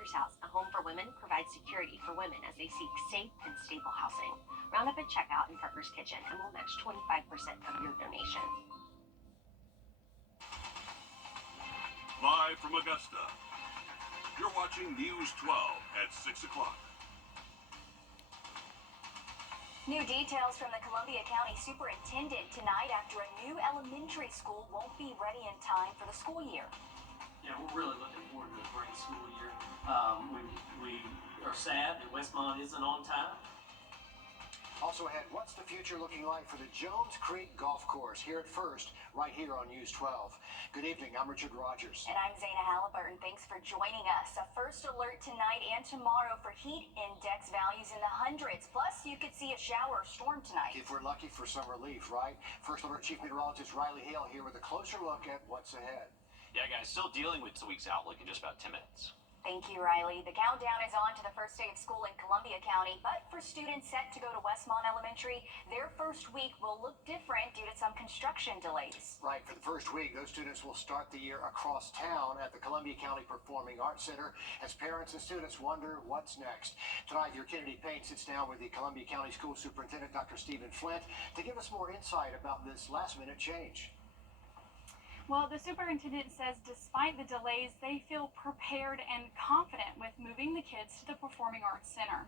Mother's House, a home for women, provides security for women as they seek safe and stable housing. Round up at checkout in Partners Kitchen and we'll match 25% of your donation. Live from Augusta, you're watching News 12 at 6 o'clock. New details from the Columbia County Superintendent tonight after a new elementary school won't be ready in time for the school year. Yeah, we're really looking forward to a great school year. We are sad that Westmont isn't on time. Also ahead, what's the future looking like for the Jones Creek Golf Course? Here at First, right here on News 12. Good evening, I'm Richard Rogers. And I'm Zaina Halliburton. Thanks for joining us. A first alert tonight and tomorrow for heat index values in the hundreds. Plus, you could see a shower or storm tonight. If we're lucky for some relief, right? First alert Chief Meteorologist Riley Hale here with a closer look at what's ahead. Yeah, guys, still dealing with the week's outlook in just about 10 minutes. Thank you, Riley. The countdown is on to the first day of school in Columbia County, but for students set to go to Westmont Elementary, their first week will look different due to some construction delays. Right, for the first week, those students will start the year across town at the Columbia County Performing Arts Center as parents and students wonder what's next. Tonight, your Kennedy Payne sits down with the Columbia County School Superintendent, Dr. Stephen Flint, to give us more insight about this last-minute change. Well, the superintendent says despite the delays, they feel prepared and confident with moving the kids to the Performing Arts Center.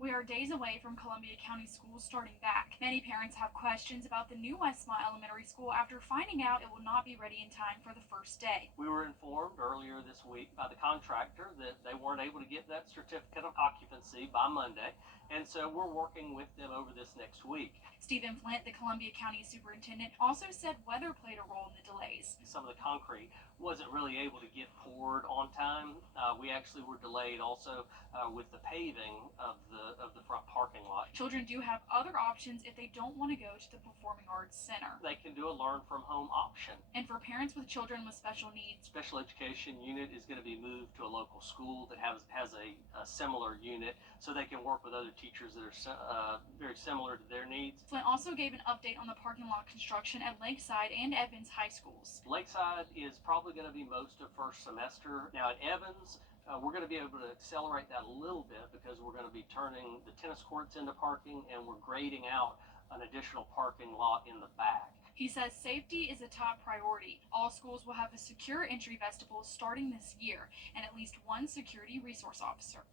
We are days away from Columbia County schools starting back. Many parents have questions about the new Westmont Elementary School after finding out it will not be ready in time for the first day. We were informed earlier this week by the contractor that they weren't able to get that certificate of occupancy by Monday, and so we're working with them over this next week. Stephen Flint, the Columbia County Superintendent, also said weather played a role in the delays. Some of the concrete wasn't really able to get poured on time. We actually were delayed also with the paving of the front parking lot. Children do have other options if they don't want to go to the Performing Arts Center. They can do a learn from home option. And for parents with children with special needs, special education unit is going to be moved to a local school that has a similar unit so they can work with other teachers that are very similar to their needs. Flint also gave an update on the parking lot construction at Lakeside and Evans high schools. Lakeside is probably going to be most of first semester. Now at Evans, we're going to be able to accelerate that a little bit because we're going to be turning the tennis courts into parking and we're grading out an additional parking lot in the back. He says safety is a top priority. All schools will have a secure entry vestibule starting this year and at least one security resource officer.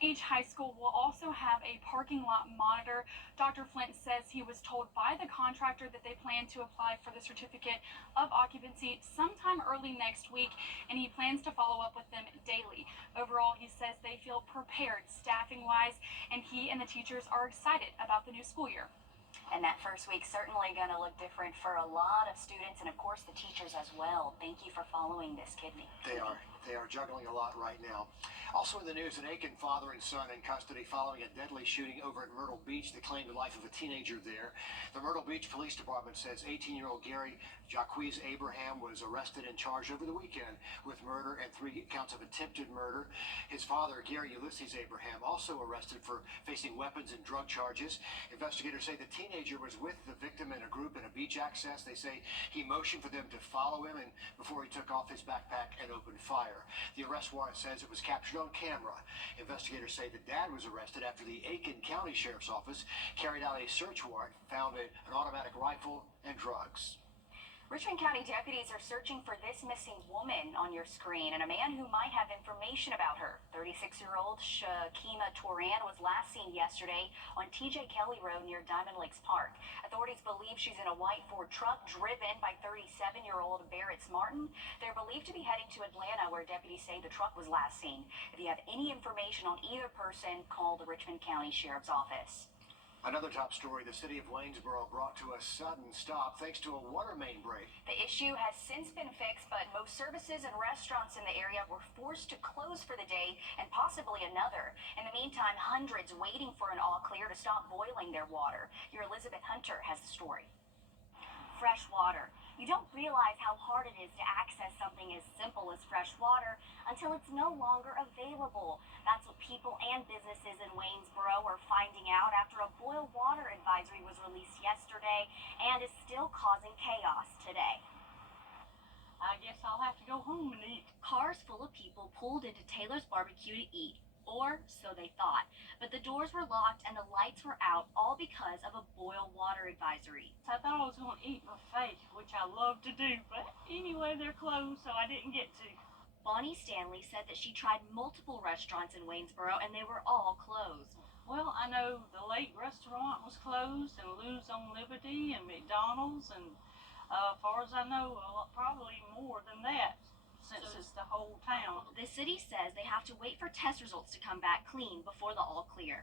Each high school will also have a parking lot monitor. Dr. Flint says he was told by the contractor that they plan to apply for the certificate of occupancy sometime early next week, and he plans to follow up with them daily. Overall, he says they feel prepared staffing-wise, and he and the teachers are excited about the new school year. And that first week's certainly going to look different for a lot of students and, of course, the teachers as well. Thank you for following this, Kidney. They are juggling a lot right now. Also in the news, an Aiken father and son in custody following a deadly shooting over at Myrtle Beach that claimed the life of a teenager there. The Myrtle Beach Police Department says 18-year-old Gary Jacquez Abraham was arrested and charged over the weekend with murder and 3 counts of attempted murder. His father, Gary Ulysses Abraham, also arrested for facing weapons and drug charges. Investigators say the teenager was with the victim in a group in a beach access. They say he motioned for them to follow him and before he took off his backpack and opened fire. The arrest warrant says it was captured on camera. Investigators say the dad was arrested after the Aiken County Sheriff's Office carried out a search warrant, found an automatic rifle and drugs. Richmond County deputies are searching for this missing woman on your screen and a man who might have information about her. 36-year-old Shakima Turan was last seen yesterday on TJ Kelly Road near Diamond Lakes Park. Authorities believe she's in a white Ford truck driven by 37-year-old Barrett Martin. They're believed to be heading to Atlanta, where deputies say the truck was last seen. If you have any information on either person, call the Richmond County Sheriff's Office. Another top story, the city of Waynesboro brought to a sudden stop thanks to a water main break. The issue has since been fixed, but most services and restaurants in the area were forced to close for the day and possibly another. In the meantime, hundreds waiting for an all clear to stop boiling their water. Your Elizabeth Hunter has the story. Fresh water. You don't realize how hard it is to access something as simple as fresh water until it's no longer available. That's what people and businesses in Waynesboro are finding out after a boil water advisory was released yesterday and is still causing chaos today. I guess I'll have to go home and eat. Cars full of people pulled into Taylor's Barbecue to eat, or so they thought. But the doors were locked and the lights were out, all because of a boil water advisory. I thought I was going to eat buffet, which I love to do, but anyway, they're closed, so I didn't get to. Bonnie Stanley said that she tried multiple restaurants in Waynesboro and they were all closed. Well, I know the Lake Restaurant was closed, and Lou's on Liberty, and McDonald's, and as far as I know, probably more than that, since it's the whole town. The city says they have to wait for test results to come back clean before the all clear.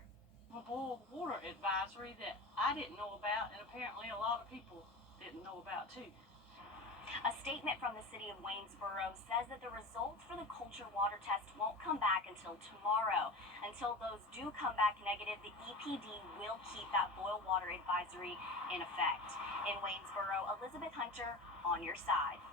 A boiled water advisory that I didn't know about, and apparently a lot of people didn't know about too. A statement from the city of Waynesboro says that the results for the culture water test won't come back until tomorrow. Until those do come back negative, the EPD will keep that boil water advisory in effect. In Waynesboro, Elizabeth Hunter, on your side.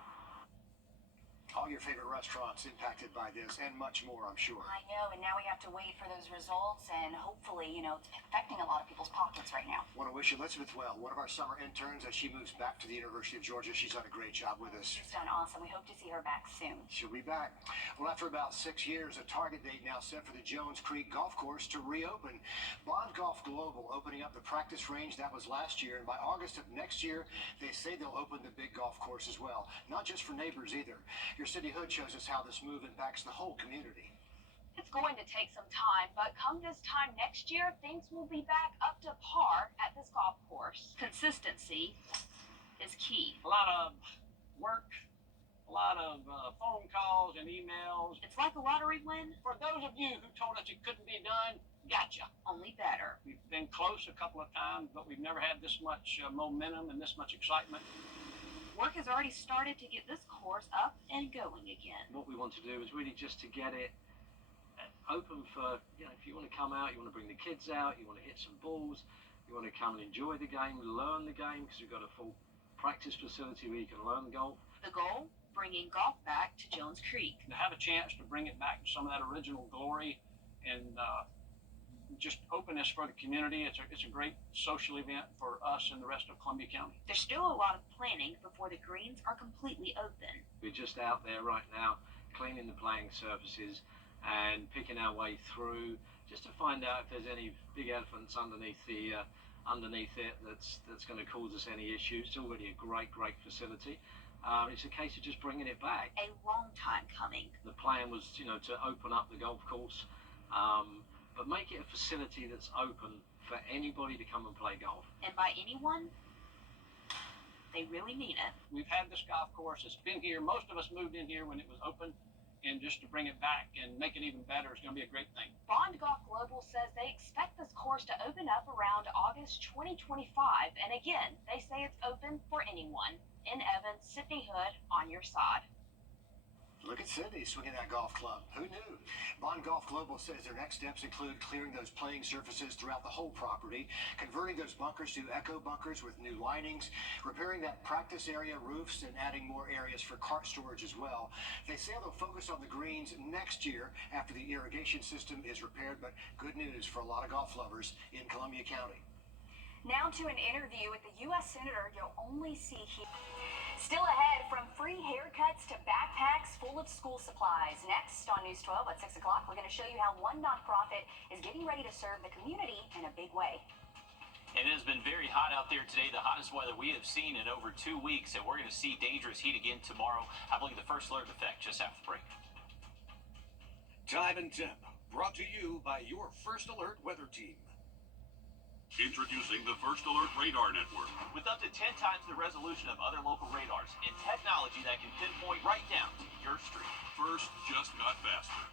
All your favorite restaurants impacted by this and much more, I'm sure. I know, and now we have to wait for those results, and hopefully, it's affecting a lot of people's pockets right now. Want to wish Elizabeth well, one of our summer interns as she moves back to the University of Georgia. She's done a great job with us. She's done awesome. We hope to see her back soon. She'll be back. Well, after about 6 years, a target date now set for the Jones Creek Golf Course to reopen. Bond Golf Global opening up the practice range that was last year, and by August of next year, they say they'll open the big golf course as well. Not just for neighbors either. Your City Hood shows us how this move impacts the whole community. It's going to take some time, but come this time next year, things will be back up to par at this golf course. Consistency is key. A lot of work, a lot of phone calls and emails. It's like a lottery win. For those of you who told us it couldn't be done, gotcha. Only better. We've been close a couple of times, but we've never had this much momentum and this much excitement. Work has already started to get this course up and going again. What we want to do is really just to get it open for, if you want to come out, you want to bring the kids out, you want to hit some balls, you want to come and enjoy the game, learn the game, because we've got a full practice facility where you can learn golf. The goal? Bringing golf back to Jones Creek. To have a chance to bring it back to some of that original glory and just openness for the community. It's a great social event for us and the rest of Columbia County. There's still a lot of planning before the greens are completely open. We're just out there right now cleaning the playing surfaces and picking our way through just to find out if there's any big elephants underneath it that's going to cause us any issues. It's already a great facility. It's a case of just bringing it back. A long time coming. The plan was, to open up the golf course, but make it a facility that's open for anybody to come and play golf. And by anyone, they really mean it. We've had this golf course. It's been here. Most of us moved in here when it was open, and just to bring it back and make it even better is going to be a great thing. Bond Golf Global says they expect this course to open up around August 2025. And again, they say it's open for anyone. In Evans, Sydney Hood, on your side. Look at Sydney swinging that golf club. Who knew? Bond Golf Global says their next steps include clearing those playing surfaces throughout the whole property, converting those bunkers to echo bunkers with new linings, repairing that practice area roofs, and adding more areas for cart storage as well. They say they'll focus on the greens next year after the irrigation system is repaired, but good news for a lot of golf lovers in Columbia County. Now to an interview with the U.S. Senator you'll only see here. Still ahead, from free haircuts to backpacks full of school supplies. Next on News 12 at 6 o'clock, we're going to show you how one nonprofit is getting ready to serve the community in a big way. It has been very hot out there today, the hottest weather we have seen in over 2 weeks, and we're going to see dangerous heat again tomorrow. I believe the first alert effect just after the break. Time and temp, brought to you by your First Alert weather team. Introducing the First Alert Radar Network. With up to 10 times the resolution of other local radars and technology that can pinpoint right down to your street. First just got faster.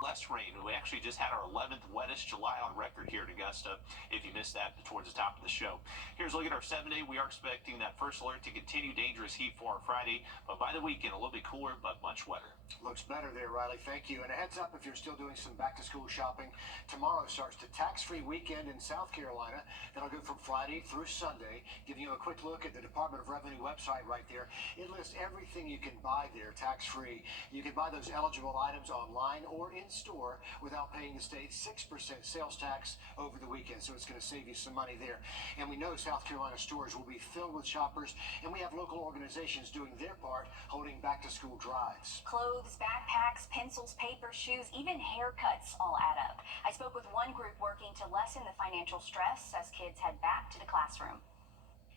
Less rain. We actually just had our 11th wettest July on record here in Augusta, if you missed that towards the top of the show. Here's a look at our 7-day. We are expecting that first alert to continue dangerous heat for our Friday, but by the weekend, a little bit cooler, but much wetter. Looks better there, Riley. Thank you. And a heads up if you're still doing some back-to-school shopping. Tomorrow starts the tax-free weekend in South Carolina. That'll go from Friday through Sunday. Giving you a quick look at the Department of Revenue website right there. It lists everything you can buy there tax-free. You can buy those eligible items online or in store without paying the state 6% sales tax over the weekend. So it's going to save you some money there. And we know South Carolina stores will be filled with shoppers, and we have local organizations doing their part, holding back-to-school drives. Clothes, backpacks, pencils, paper, shoes, even haircuts all add up. I spoke with one group working to lessen the financial stress as kids head back to the classroom.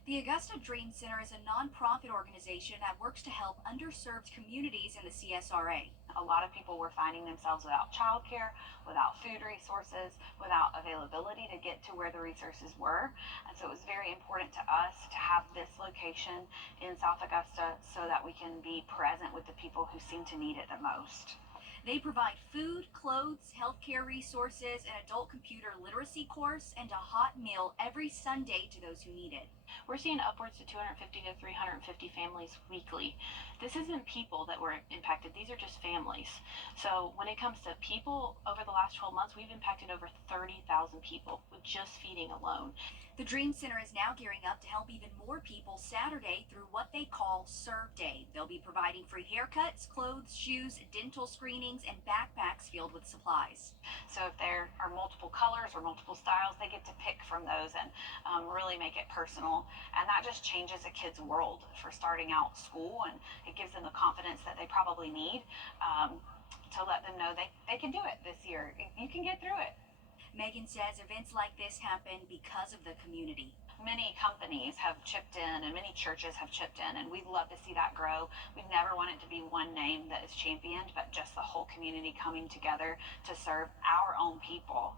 The Augusta Dream Center is a nonprofit organization that works to help underserved communities in the CSRA. A lot of people were finding themselves without childcare, without food resources, without availability to get to where the resources were. And so it was very important to us to have this location in South Augusta so that we can be present with the people who seem to need it the most. They provide food, clothes, healthcare resources, an adult computer literacy course, and a hot meal every Sunday to those who need it. We're seeing upwards to 250 to 350 families weekly. This isn't people that were impacted, these are just families. So when it comes to people, over the last 12 months, we've impacted over 30,000 people with just feeding alone. The Dream Center is now gearing up to help even more people Saturday through what they call Serve Day. They'll be providing free haircuts, clothes, shoes, dental screenings, and backpacks filled with supplies. So if there are multiple colors or multiple styles, they get to pick from those and really make it personal. And that just changes a kid's world for starting out school, and it gives them the confidence that they probably need to let them know they can do it this year. You can get through it. Megan says events like this happen because of the community. Many companies have chipped in and many churches have chipped in, and we'd love to see that grow. We never want it to be one name that is championed, but just the whole community coming together to serve our own people.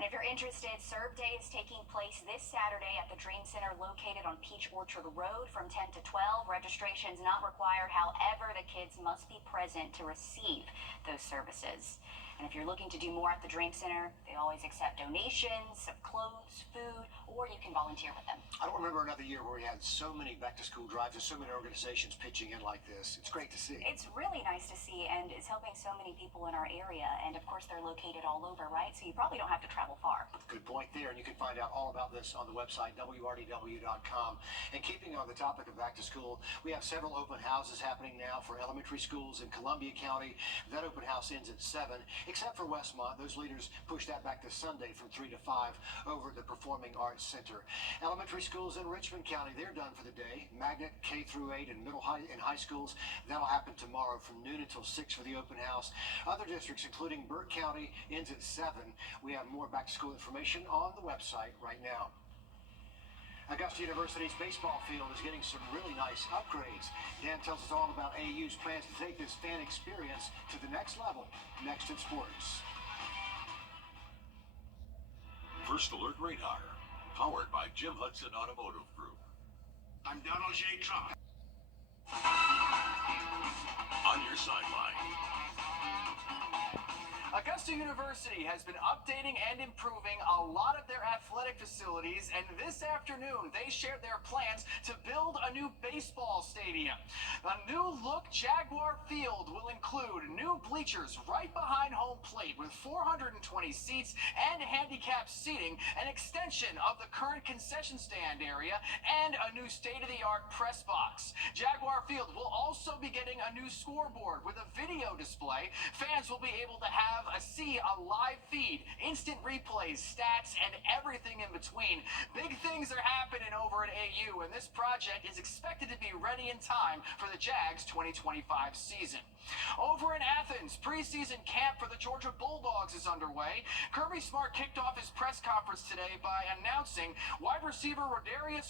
And if you're interested, Serve Day is taking place this Saturday at the Dream Center located on Peach Orchard Road from 10 to 12. Registration is not required. However, the kids must be present to receive those services. And if you're looking to do more at the Dream Center, they always accept donations of clothes, food, or you can volunteer with them. I don't remember another year where we had so many back-to-school drives and so many organizations pitching in like this. It's great to see. It's really nice to see, and it's helping so many people in our area. And of course, they're located all over, right? So you probably don't have to travel far. Good point there, and you can find out all about this on the website, wrdw.com. And keeping on the topic of back to school, we have several open houses happening now for elementary schools in Columbia County. That open house ends at 7, except for Westmont. Those leaders push that back to Sunday from 3 to 5 over at the Performing Arts Center. Elementary schools in Richmond County, they're done for the day. Magnet, K through 8, and high schools, that'll happen tomorrow from noon until 6 for the open house. Other districts, including Burke County, ends at 7. We have more back to school information on the website right now. Augusta University's baseball field is getting some really nice upgrades. Dan tells us all about AU's plans to take this fan experience to the next level, next in sports. First Alert Radar, powered by Jim Hudson Automotive Group. I'm Donald J. Trump. On your sideline. Augusta University has been updating and improving a lot of their athletic facilities, and this afternoon they shared their plans to build a new baseball stadium. A new look Jaguar Field will include new bleachers right behind home plate with 420 seats and handicapped seating, an extension of the current concession stand area, and a new state-of-the-art press box. Jaguar Field will also be getting a new scoreboard with a video display. Fans will be able to see a live feed, instant replays, stats, and everything in between. Big things are happening over at AU, and this project is expected to be ready in time for the Jags 2025 season. Over in Athens, preseason camp for the Georgia Bulldogs is underway. Kirby Smart kicked off his press conference today by announcing wide receiver Wrdw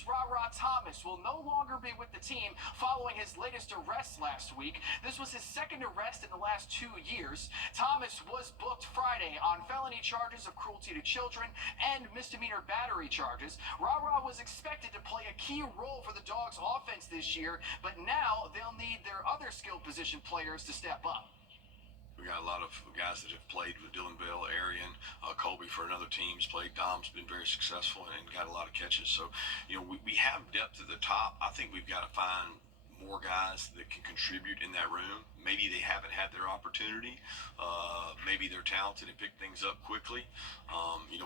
Thomas will no longer be with the team following his latest arrest last week. This was his second arrest in the last 2 years. Thomas was booked Friday on felony charges of cruelty to children and misdemeanor battery charges. Was expected to play a key role for the Dogs' offense this year, but now they'll need their other skill position players to step up. We got a lot of guys that have played with Dylan Bell, Arian, Colby for another team's played. Dom's been very successful and got a lot of catches. So, we have depth at the top. I think we've got to find more guys that can contribute in that room. Maybe they haven't had their opportunity. Maybe they're talented and pick things up quickly.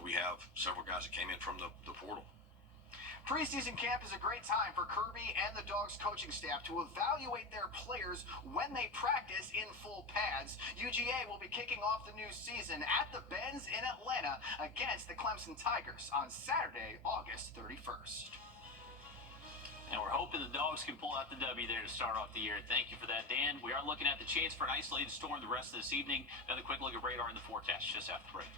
We have several guys that came in from the portal. Preseason camp is a great time for Kirby and the Dogs coaching staff to evaluate their players when they practice in full pads. UGA will be kicking off the new season at the Benz in Atlanta against the Clemson Tigers on Saturday, August 31st. And we're hoping the Dogs can pull out the W there to start off the year. Thank you for that, Dan. We are looking at the chance for an isolated storm the rest of this evening. Another quick look at radar in the forecast just after the break.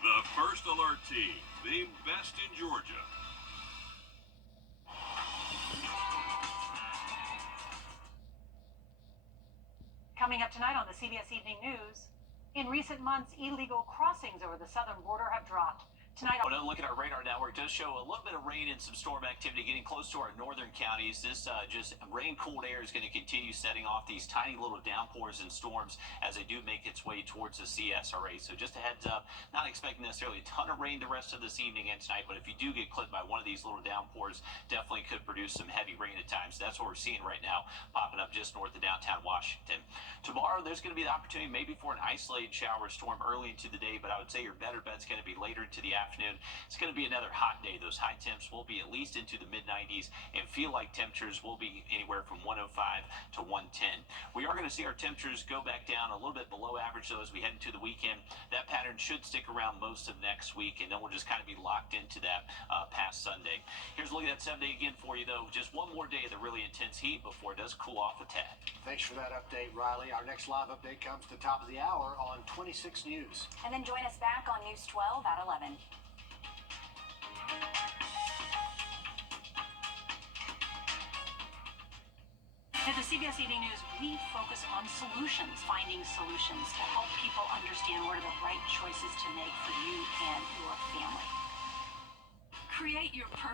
The First Alert Team, the best in Georgia. Coming up tonight on the CBS Evening News, in recent months, illegal crossings over the southern border have dropped. Tonight, Well, look at our radar network. Does show a little bit of rain and some storm activity getting close to our northern counties. This just rain-cooled air is going to continue setting off these tiny little downpours and storms as they do make its way towards the CSRA. So just a heads up, not expecting necessarily a ton of rain the rest of this evening and tonight, but if you do get clipped by one of these little downpours, definitely could produce some heavy rain at times. That's what we're seeing right now, popping up just north of downtown Washington. Tomorrow, there's going to be the opportunity maybe for an isolated shower storm early into the day, but I would say your better bet's going to be later into the afternoon. It's going to be another hot day. Those high temps will be at least into the mid-90s and feel like temperatures will be anywhere from 105 to 110. We are going to see our temperatures go back down a little bit below average, though, as we head into the weekend. That pattern should stick around most of next week, and then we'll just kind of be locked into that past Sunday. Here's a look at that 7-day again for you, though. Just one more day of the really intense heat before it does cool off a tad. Thanks for that update, Riley. Our next live update comes to the top of the hour on 26 News. And then join us back on News 12 at 11. at the CBS Evening News, we focus on solutions, finding solutions to help people understand what are the right choices to make for you and your family. Create your perfect